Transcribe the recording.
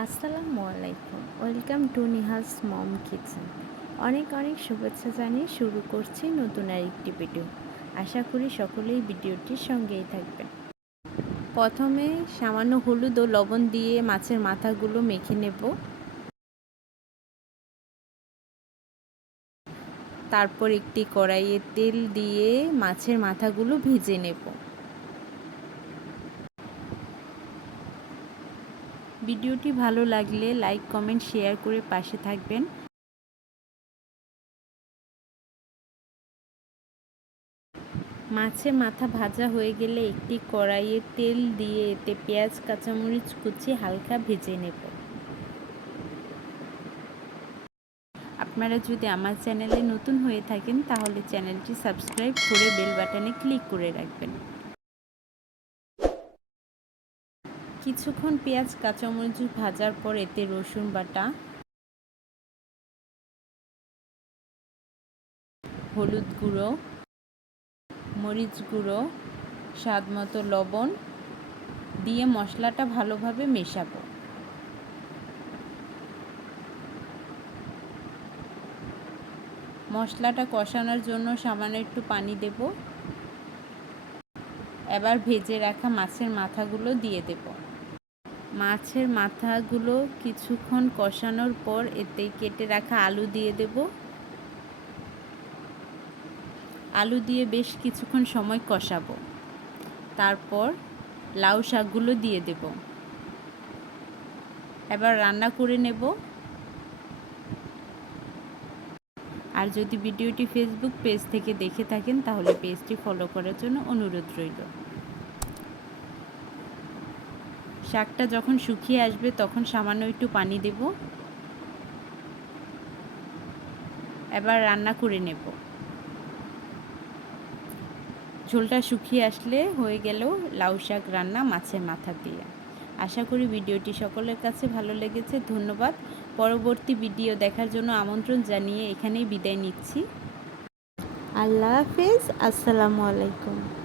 আসসালামু আলাইকুম। Welcome to Nihal's mom kitchen. অনেক অনেক শুভেচ্ছা জানিয়ে শুরু করছি নতুন আরেকটি ভিডিও। আশা করি সকলেই ভিডিওটির সঙ্গেই থাকবেন। প্রথমে সামান্য হলুদ ও লবণ দিয়ে মাছের মাথাগুলো মেখে নেব। তারপর একটি কড়াইয়ে তেল দিয়ে মাছের মাথাগুলো ভেজে নেব। ভিডিওটি ভালো লাগলে লাইক, কমেন্ট, শেয়ার করে পাশে থাকবেন। মাছের মাথা ভাজা হয়ে গেলে একটি কড়াইয়ে তেল দিয়ে এতে পেঁয়াজ, কাঁচামরিচ কুচি হালকা ভেজে নেব। আপনারা যদি আমার চ্যানেলে নতুন হয়ে থাকেন, তাহলে চ্যানেলটি সাবস্ক্রাইব করে বেল বাটনে ক্লিক করে রাখবেন। কিছুক্ষণ পেঁয়াজ কাঁচামরিচ ভাজার পর এতে রসুন বাটা, হলুদ গুঁড়ো, মরিচ গুঁড়ো স্বাদ মতো লবণ দিয়ে মশলাটা ভালোভাবে মেশাবো। মশলাটা কষানোর জন্য সামান্য একটু পানি দেব। এবার ভেজে রাখা মাছের মাথাগুলো দিয়ে দেব। মাছের মাথাগুলো কিছুক্ষণ কষানোর পর এতে কেটে রাখা আলু দিয়ে দেব। আলু দিয়ে বেশ কিছুক্ষণ সময় কষাবো। তারপর লাউ শাকগুলো দিয়ে দেব। এবার রান্না করে নেব। আর যদি ভিডিওটি ফেসবুক পেজ থেকে দেখে থাকেন, তাহলে পেজটি ফলো করার জন্য অনুরোধ রইল। শাকটা যখন শুকিয়ে আসবে, তখন সামান্য একটু পানি দেব। এবার রান্না করে নেব। ঝোলটা শুকিয়ে আসলে হয়ে গেল লাউ শাক রান্না মাছের মাথা দিয়ে। আশা করি ভিডিওটি সকলের কাছে ভালো লেগেছে। ধন্যবাদ। পরবর্তী ভিডিও দেখার জন্য আমন্ত্রণ জানিয়ে এখানেই বিদায় নিচ্ছি। আল্লাহ হাফেজ। আসসালামু আলাইকুম।